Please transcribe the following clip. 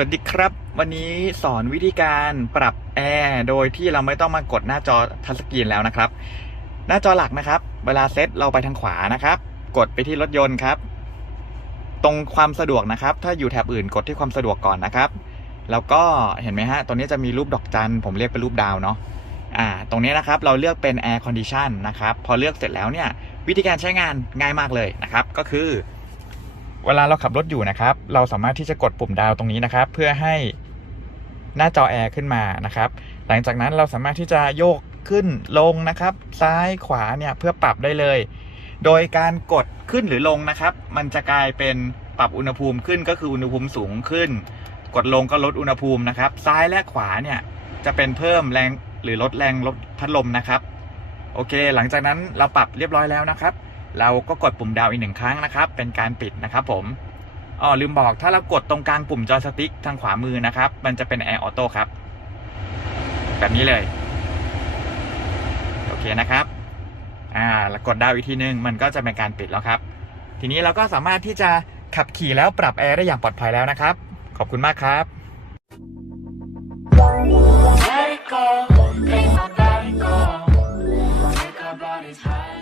วัสดีครับ วันนี้สอนวิธีการปรับแอร์โดยที่เราไม่ต้องมากดหน้าจอทัชสกรีนแล้วนะครับ หน้าจอหลักนะครับ เวลาเซตเราไปทางขวานะครับ กดไปที่รถยนต์ครับ ตรงความสะดวกนะครับ ถ้าอยู่แถบอื่นกดที่ความสะดวกก่อนนะครับ แล้วก็เห็นไหมฮะตรงนี้จะมีรูปดอกจันผมเรียกเป็นรูปดาวเนาะอ่า ตรงนี้นะครับเราเลือกเป็น Air Condition นะครับ พอเลือกเสร็จแล้วเนี่ย วิธีการใช้งานง่ายมากเลยนะครับ ก็คือ เวลาเราขับรถอยู่นะครับ เราสามารถที่จะกดปุ่มดาวตรงนี้นะครับ เพื่อให้หน้าจอแอร์ขึ้นมานะครับ หลังจากนั้นเราสามารถที่จะโยกขึ้นลงนะครับ ซ้ายขวาเนี่ยเพื่อปรับได้เลย โดยการกดขึ้นหรือลงนะครับ มันจะกลายเป็นปรับอุณหภูมิขึ้นก็คืออุณหภูมิสูงขึ้น กดลงก็ลดอุณหภูมินะครับ ซ้ายและขวาเนี่ยจะเป็นเพิ่มแรงหรือลดแรงลดพัดลมนะครับ โอเค หลังจากนั้นเราปรับเรียบร้อยแล้วนะครับ เราก็กดปุ่มดาวอีกหนึ่งครั้งนะครับ เป็นการปิดนะครับผมอ๋อลืมบอกถ้าเรากดตรงกลางปุ่มจอสติ๊กทางขวามือนะครับ มันจะเป็นแอร์ออโต้ครับ แบบนี้เลย โอเคนะครับอ่าแล้วกดดาวอีกทีนึงมันก็จะเป็นการปิดแล้วครับ ทีนี้เราก็สามารถที่จะขับขี่แล้วปรับแอร์ได้อย่างปลอดภัยแล้วนะครับ ขอบคุณมากครับ Take body's high.